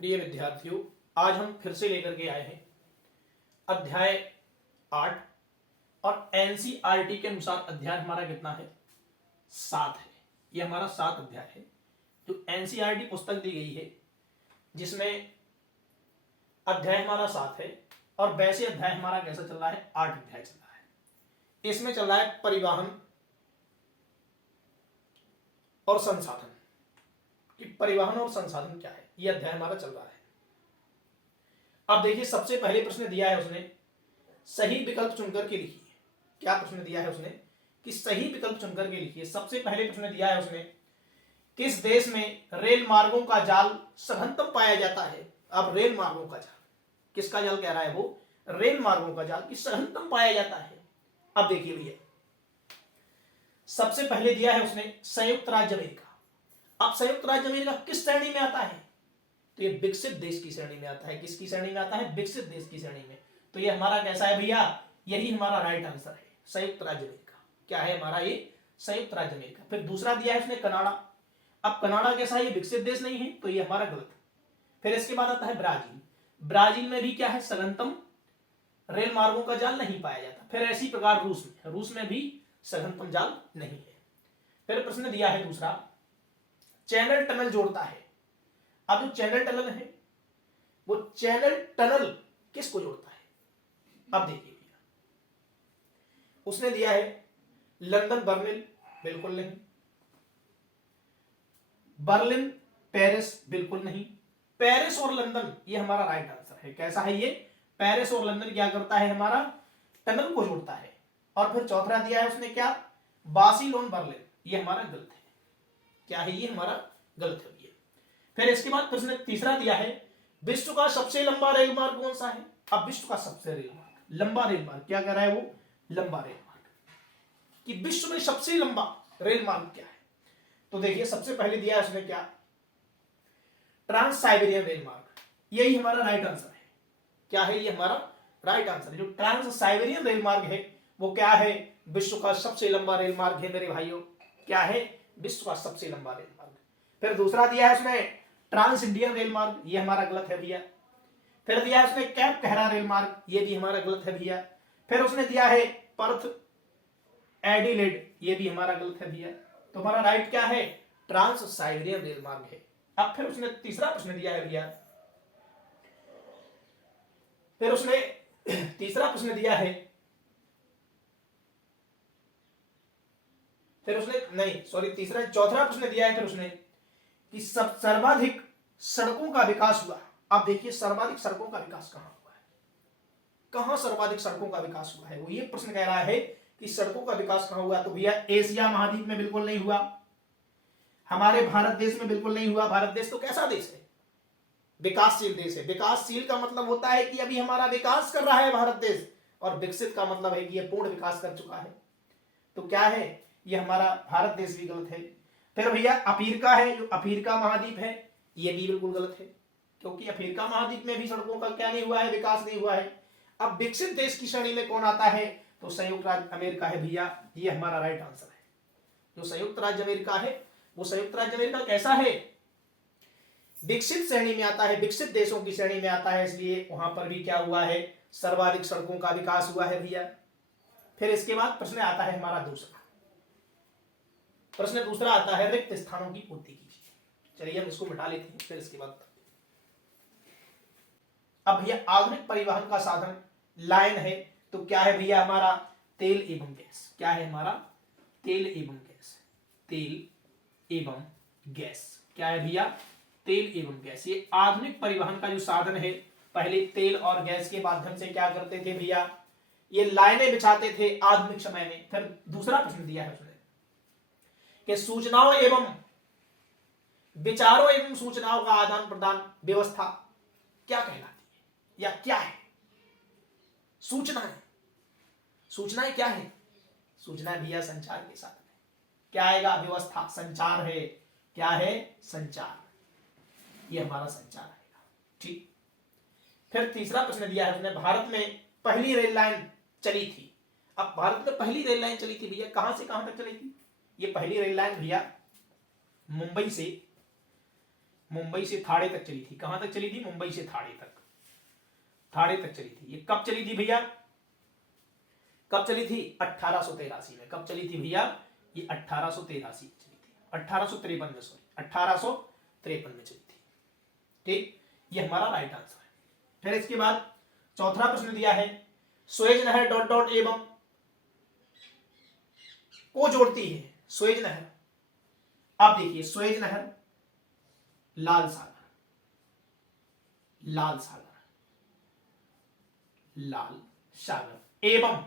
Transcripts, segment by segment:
प्रिय विद्यार्थियों, आज हम फिर से लेकर के आए हैं अध्याय 8 और एनसीईआरटी के अनुसार अध्याय हमारा कितना है? 7 है। यह हमारा 7 अध्याय है जो एनसीईआरटी पुस्तक दी गई है, जिसमें अध्याय हमारा 7 है और वैसे अध्याय हमारा कैसा चल रहा है? 8 अध्याय चल रहा है। इसमें चल रहा है परिवहन और संसाधन, कि परिवहन और संसाधन क्या है, यह अध्याय हमारा चल रहा है। अब देखिए, सबसे पहले प्रश्न दिया है उसने सही विकल्प चुनकर के लिखिए। क्या प्रश्न दिया है उसने कि सही विकल्प चुनकर के लिखिए। सबसे पहले प्रश्न दिया है उसने किस देश में रेल मार्गों का जाल सघनतम पाया जाता है। अब रेल मार्गों का जाल, किसका जाल कह रहा है वो? रेल मार्गों का जाल की सघनतम पाया जाता है। अब देखिए भैया, सबसे पहले दिया है उसने संयुक्त राज्य अमेरिका। अब संयुक्त राज्य अमेरिका किस श्रेणी में आता है? तो ये विकसित देश की श्रेणी में आता है। किसकी श्रेणी में आता है? विकसित देश की श्रेणी में। तो ये हमारा कैसा है भैया? यही हमारा राइट आंसर है, संयुक्त राज्य अमेरिका। क्या है हमारा? ये संयुक्त राज्य अमेरिका। फिर दूसरा दिया है उसने कनाडा। अब कनाडा कैसा है? ये विकसित देश नहीं है, तो ये हमारा गलत है। फिर इसके बाद आता है ब्राजील। ब्राजील में भी क्या है? सघनतम रेल मार्गों का जाल नहीं पाया जाता। फिर ऐसी प्रकार रूस में भी सघनतम जाल नहीं है। फिर प्रश्न दिया है दूसरा, चैनल टनल जोड़ता है। अब जो चैनल टनल है वो चैनल टनल किसको जोड़ता है? अब देखिए भैया, उसने दिया है लंदन बर्लिन, बिल्कुल नहीं। बर्लिन पेरिस, बिल्कुल नहीं। पेरिस और लंदन, ये हमारा राइट आंसर है। कैसा है ये? पेरिस और लंदन क्या करता है? हमारा टनल को जोड़ता है। और फिर चौथा दिया है उसने क्या? बार्सिलोन बर्लिन, ये हमारा गलत है। क्या है? ये हमारा गलत है भैया। फिर इसके बाद प्रश्न तीसरा दिया है विश्व का सबसे लंबा रेल मार्ग कौन सा है? अब विश्व का सबसे लंबा रेल मार्ग क्या कह रहा है वो? लंबा रेल मार्ग, कि विश्व में सबसे लंबा रेल मार्ग क्या है? तो देखिए, सबसे पहले दिया है उसने क्या? ट्रांस साइबेरियन रेल मार्ग। यही हमारा राइट आंसर है। क्या है? ये हमारा राइट आंसर है। जो ट्रांस साइबेरियन रेल मार्ग है वो क्या है? विश्व का सबसे लंबा रेल मार्ग है मेरे भाइयों। क्या है? विश्व का सबसे लंबा रेल मार्ग। फिर दूसरा दिया है उसने ट्रांस इंडियन रेल मार्ग, ये हमारा गलत है भैया। फिर दिया है उसने कैप कहरा रेल मार्ग, ये भी हमारा गलत है भैया। फिर उसने दिया है पर्थ एडिलेड, ये भी हमारा गलत है भैया। तो हमारा राइट क्या है? ट्रांस साइबेरियन रेल मार्ग है। अब फिर उसने तीसरा प्रश्न दिया है भैया। फिर उसने तीसरा प्रश्न दिया है, फिर उसने नहीं सॉरी तीसरा चौथा प्रश्न दिया है फिर उसने कि सर्वाधिक सड़कों का विकास हुआ। अब देखिए, सर्वाधिक सड़कों का विकास कहां हुआ है? कहां सर्वाधिक सड़कों का विकास हुआ है? वो ये प्रश्न कह रहा है कि सड़कों का विकास कहां हुआ। तो भैया, एशिया महाद्वीप में बिल्कुल नहीं हुआ, हमारे भारत देश में बिल्कुल नहीं हुआ। भारत देश तो कैसा देश है? विकासशील देश है। विकासशील का मतलब होता है कि अभी हमारा विकास कर रहा है भारत देश, और विकसित का मतलब है कि यह पूर्ण विकास कर चुका है। तो क्या है? ये हमारा भारत देश भी गलत है। फिर भैया अफ्रीका है, जो अफ्रीका महाद्वीप है, ये भी बिल्कुल गलत है, क्योंकि अफ्रीका महाद्वीप में भी सड़कों का क्या नहीं हुआ है? विकास नहीं हुआ है। अब विकसित देश की श्रेणी में कौन आता है? तो संयुक्त राज्य अमेरिका है भैया। ये हमारा राइट आंसर है। जो संयुक्त राज्य अमेरिका है वो संयुक्त राज्य अमेरिका कैसा है? विकसित श्रेणी में आता है, विकसित देशों की श्रेणी में आता है, इसलिए वहां पर भी क्या हुआ है? सर्वाधिक सड़कों का विकास हुआ है भैया। फिर इसके बाद प्रश्न आता है हमारा दूसरा। प्रश्न दूसरा आता है रिक्त स्थानों की पूर्ति कीजिए। चलिए हम इसको मिटा लेते हैं, फिर इसके बाद अब भैया आधुनिक परिवहन का साधन लाइन है। तो क्या है भैया हमारा? तेल एवं गैस। क्या है हमारा? तेल एवं गैस। तेल एवं गैस क्या है भैया? तेल एवं गैस। ये आधुनिक परिवहन का जो साधन है, पहले तेल और गैस के माध्यम से क्या करते थे भैया? ये लाइनें बिछाते थे आधुनिक समय में। फिर दूसरा प्रश्न दिया है उसने कि सूचनाओं एवं विचारों एवं सूचनाओं का आदान प्रदान व्यवस्था क्या कहलाती है या क्या है? सूचनाएं। सूचनाएं क्या है? सूचनाएं भैया संचार के साथ में क्या आएगा? व्यवस्था। संचार है। क्या है? संचार। ये हमारा संचार आएगा। ठीक। फिर तीसरा प्रश्न दिया है उसने भारत में पहली रेल लाइन चली थी। अब भारत में पहली रेल लाइन चली थी भैया, कहां से कहां तक चली थी? ये पहली रेल लाइन भैया मुंबई से मुंबई से थाड़े तक चली थी। कहां तक चली थी? मुंबई से थाड़े तक, थाड़े तक चली थी। ये कब चली थी भैया? कब चली थी? 1883 में। कब चली थी भैया? ये 1883 में चली थी, 1853 में, सॉरी 1853 में चली थी। ठीक, ये हमारा राइट आंसर है। फिर इसके बाद चौथा प्रश्न दिया है, सुएज नहर डॉट डॉट एवं को जोड़ती है। सुएज नहर, अब देखिए सुएज नहर, लाल सागर, लाल सागर, लाल सागर एवं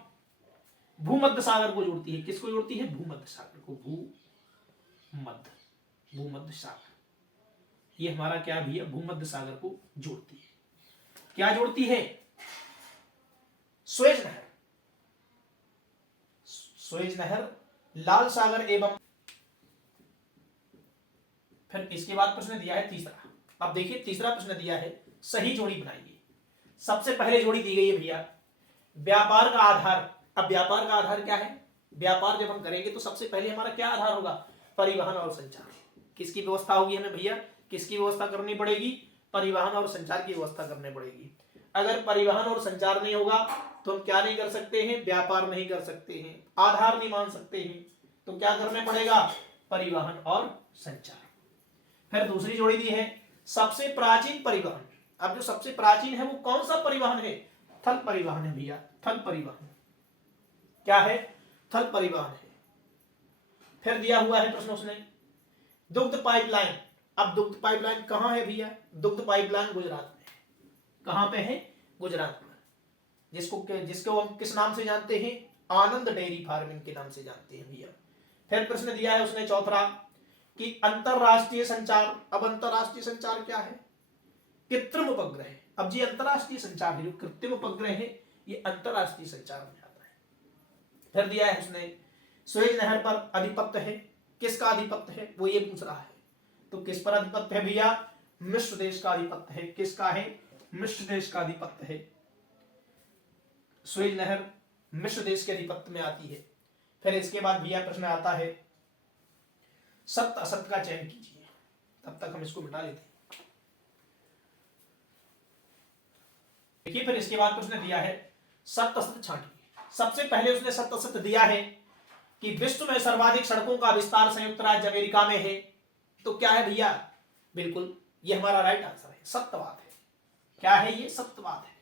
भूमध्य सागर को जोड़ती है। किसको जोड़ती है? भूमध्य सागर को, भूमध्य, भूमध्य सागर। ये हमारा क्या भैया? भूमध्य सागर को जोड़ती है। क्या जोड़ती है? सुएज नहर, सुएज नहर, लाल सागर एवं। फिर इसके बाद प्रश्न दिया है तीसरा। अब देखिए तीसरा प्रश्न दिया है, सही जोड़ी बनाइए। सबसे पहले जोड़ी दी गई है भैया, व्यापार का आधार। अब व्यापार का आधार क्या है? व्यापार जब हम करेंगे तो सबसे पहले हमारा क्या आधार होगा? परिवहन और संचार। किसकी व्यवस्था होगी हमें भैया? किसकी व्यवस्था करनी पड़ेगी? परिवहन और संचार की व्यवस्था करनी पड़ेगी। अगर परिवहन और संचार नहीं होगा तो हम क्या नहीं कर सकते हैं? व्यापार नहीं कर सकते हैं, आधार नहीं मान सकते हैं। तो क्या करना पड़ेगा? परिवहन और संचार। फिर दूसरी जोड़ी दी है, सबसे प्राचीन परिवहन। अब जो सबसे प्राचीन है वो कौन सा परिवहन है? थल परिवहन है भैया, थल परिवहन। क्या है? थल परिवहन है। फिर दिया हुआ है प्रश्न उसने, दुग्ध पाइपलाइन। अब दुग्ध पाइपलाइन कहां है भैया? दुग्ध पाइपलाइन गुजरात में। कहां पे है? गुजरात में। जिसको हम किस नाम से जानते हैं? आनंद डेयरी फार्मिंग के नाम से जानते हैं भैया। फिर प्रश्न दिया है उसने चौथा कि अंतरराष्ट्रीय संचार। अब अंतरराष्ट्रीय संचार क्या है? कृत्रिम उपग्रह। अब जी अंतरराष्ट्रीय संचार है, जो कृत्रिम उपग्रह है, ये अंतरराष्ट्रीय संचार में आता है। फिर दिया है उसने, सुएज नहर पर आधिपत्य है। किसका आधिपत्य है? वो ये पूछ रहा है। तो किस पर आधिपत्य है भैया? मिस्र देश का आधिपत्य है। किसका है? मिस्र देश का आधिपत्य है। सुएज नहर मिस्र देश के आधिपत्य में आती है। फिर इसके बाद भैया प्रश्न आता है, सत्य असत्य का चयन कीजिए। तब तक हम इसको मिटा लेते हैं। देखिए फिर इसके बाद प्रश्न दिया है, सत्य असत्य छांटिए। सबसे पहले उसने सत्य असत्य दिया है कि विश्व में सर्वाधिक सड़कों का विस्तार संयुक्त राज्य अमेरिका में है। तो क्या है भैया? बिल्कुल ये हमारा राइट आंसर है, सत्य बात है। क्या है ये? सत्य बात है,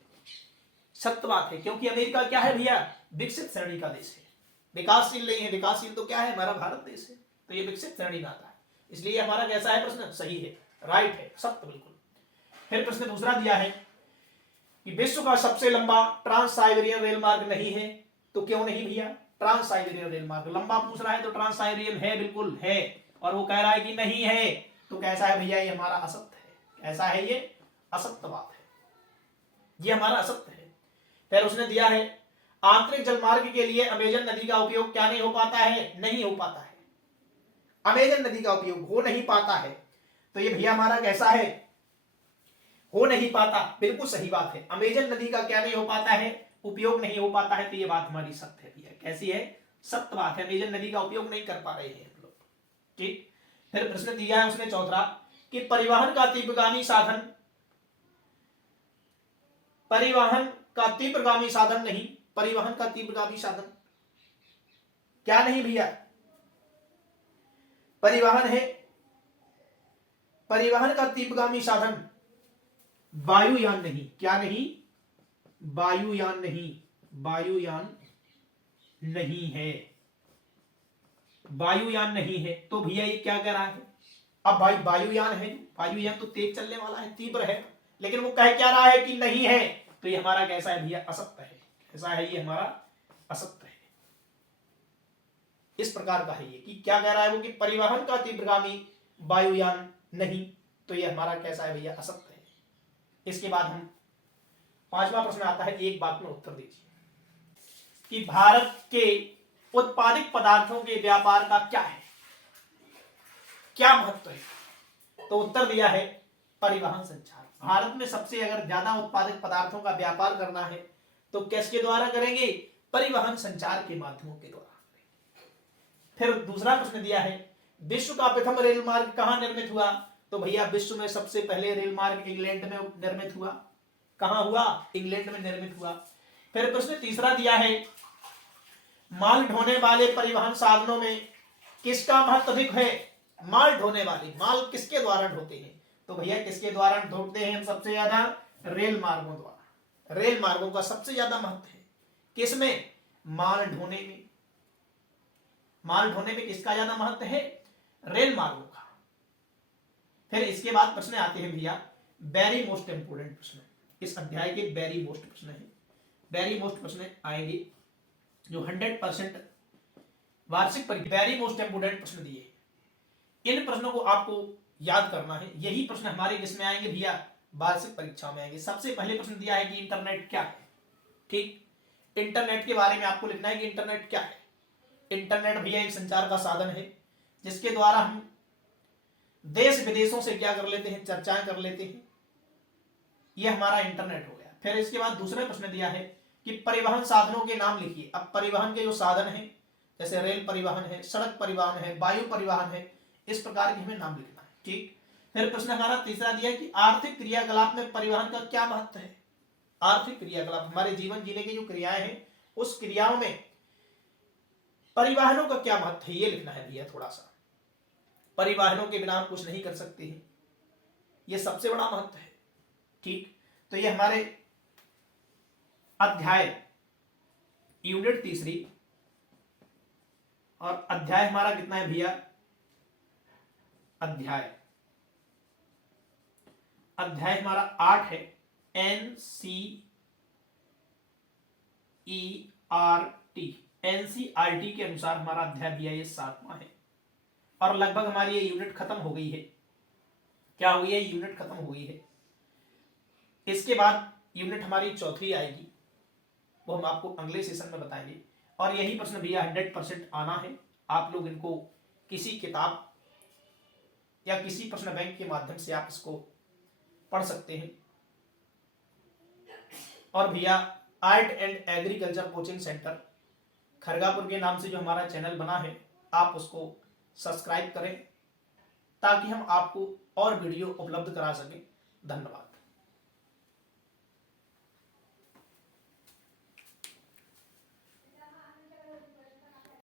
सत्य बात है। क्योंकि अमेरिका क्या है भैया? विकसित श्रेणी का देश है, विकासशील नहीं है। विकासशील तो क्या है? हमारा भारत देश है। तो ये विकसित श्रेणी में आता है, इसलिए हमारा कैसा है प्रश्न? सही है, राइट है, सत्य बिल्कुल। फिर प्रश्न दूसरा दिया है कि विश्व का सबसे लंबा ट्रांस साइबेरियन रेल मार्ग नहीं है। तो क्यों नहीं भैया? ट्रांस साइबेरियन रेल मार्ग लंबा पूछ रहा है तो ट्रांस साइबेरियन है, बिल्कुल है। और वो कह रहा है कि नहीं है, तो कैसा है भैया? ये हमारा असत्य है। कैसा है ये? असत्य बात है, ये हमारा असत्य है। फिर उसने दिया है, आंतरिक जलमार्ग के लिए अमेजन नदी का उपयोग क्या नहीं हो पाता है? नहीं हो पाता है। अमेजन नदी का उपयोग हो नहीं पाता है। तो ये भैया हमारा कैसा है? हो नहीं पाता, बिल्कुल सही बात है। अमेजन नदी का क्या नहीं हो पाता है? उपयोग नहीं हो पाता है। तो ये बात हमारी सत्य है भैया। कैसी है? सत्य बात है। अमेजन नदी का उपयोग नहीं कर पा रहे हैं हम लोग। ठीक। फिर प्रश्न दिया है उसने चौथा कि परिवहन का तीव्रगामी साधन, परिवहन का तीव्रगामी साधन नहीं, परिवहन का तीव्रगामी साधन क्या नहीं भैया? परिवहन है, परिवहन का तीव्रगामी साधन वायुयान नहीं। क्या नहीं? वायुयान नहीं, वायुयान नहीं है, वायुयान नहीं है। तो भैया ये क्या कह रहा है? अब भाई वायुयान है, वायुयान तो तेज चलने वाला है, तीव्र है, लेकिन वो कह क्या रहा है कि नहीं है। तो ये हमारा कैसा है भैया? असत्य है। कैसा है? ये हमारा असत्य है। इस प्रकार का है ये कि क्या कह रहा है वो कि परिवहन का तीव्रगामी वायुयान नहीं। तो ये हमारा कैसा है भैया? असत्य है। इसके बाद हम पांचवा प्रश्न आता है, एक बात में उत्तर दीजिए कि भारत के उत्पादित पदार्थों के व्यापार का क्या है, क्या महत्व है? तो उत्तर दिया है परिवहन संचार। भारत में सबसे अगर ज्यादा उत्पादित पदार्थों का व्यापार करना है तो किसके द्वारा करेंगे? परिवहन संचार के माध्यमों के द्वारा। फिर दूसरा प्रश्न दिया है, विश्व का प्रथम रेल मार्ग कहां निर्मित हुआ? तो भैया विश्व में सबसे पहले रेल मार्ग इंग्लैंड में निर्मित हुआ। कहां हुआ? इंग्लैंड में निर्मित हुआ। फिर प्रश्न तीसरा दिया है, माल ढोने वाले परिवहन साधनों में किसका महत्व अधिक है? माल ढोने वाले, माल किसके द्वारा ढोते हैं? तो भैया किसके द्वारा ढोते हैं हम? सबसे ज्यादा रेल मार्गों द्वारा। रेल मार्गों का सबसे ज्यादा महत्व है। किसमें? माल ढोने में। माल ढोने में किसका ज्यादा महत्व है? रेल मार्गों का। फिर इसके बाद प्रश्न आते हैं भैया वेरी मोस्ट इंपोर्टेंट प्रश्न, इस अध्याय के वेरी मोस्ट प्रश्न है। वेरी मोस्ट प्रश्न आएंगे जो 100% वार्षिक परीक्षा, वेरी मोस्ट इंपोर्टेंट प्रश्न दिए। इन प्रश्नों को आपको याद करना है। यही प्रश्न हमारे किसमें आएंगे भैया? वार्षिक परीक्षा में आएंगे। सबसे पहले प्रश्न दिया है कि इंटरनेट क्या है। ठीक, इंटरनेट के बारे में आपको लिखना है कि इंटरनेट क्या है। इंटरनेट भैया एक संचार का साधन है जिसके द्वारा हम देश विदेशों से क्या कर लेते हैं? चर्चाएं कर लेते हैं। यह हमारा इंटरनेट हो गया। फिर इसके बाद दूसरा प्रश्न दिया है कि परिवहन साधनों के नाम लिखिए। अब परिवहन के जो साधन हैं जैसे रेल परिवहन है, सड़क परिवहन है, वायु परिवहन है, इस प्रकार के हमें नाम लिखना है। ठीक, फिर प्रश्न हमारा तीसरा दिया कि आर्थिक क्रियाकलाप में परिवहन का क्या महत्व है? आर्थिक क्रियाकलाप, हमारे जीवन जीने की जो क्रियाएं हैं उस क्रियाओं में परिवहनों का क्या महत्व है, ये लिखना है भैया। थोड़ा सा परिवहनों के बिना हम कुछ नहीं कर सकते हैं, ये सबसे बड़ा महत्व है। ठीक, तो ये हमारे अध्याय यूनिट तीसरी, और अध्याय हमारा कितना है भैया? अध्याय हमारा 8 है। एनसीईआरटी के अनुसार हमारा अध्याय भैया ये 7वां है। और लगभग हमारी ये यूनिट खत्म हो गई है। क्या हो गई है? यूनिट खत्म हो गई है। इसके बाद यूनिट हमारी चौथी आएगी, वो हम आपको अगले सेशन में बताएंगे। और यही प्रश्न भैया 100% आना है। आप लोग इनको किसी किताब या किसी प्रश्न बैंक के माध्यम से आप इसको पढ़ सकते हैं। और भैया art and agriculture coaching centre Khargapur के नाम से जो हमारा चैनल बना है, आप उसको सब्सक्राइब करें ताकि हम आपको और वीडियो उपलब्ध करा सकें। धन्यवाद।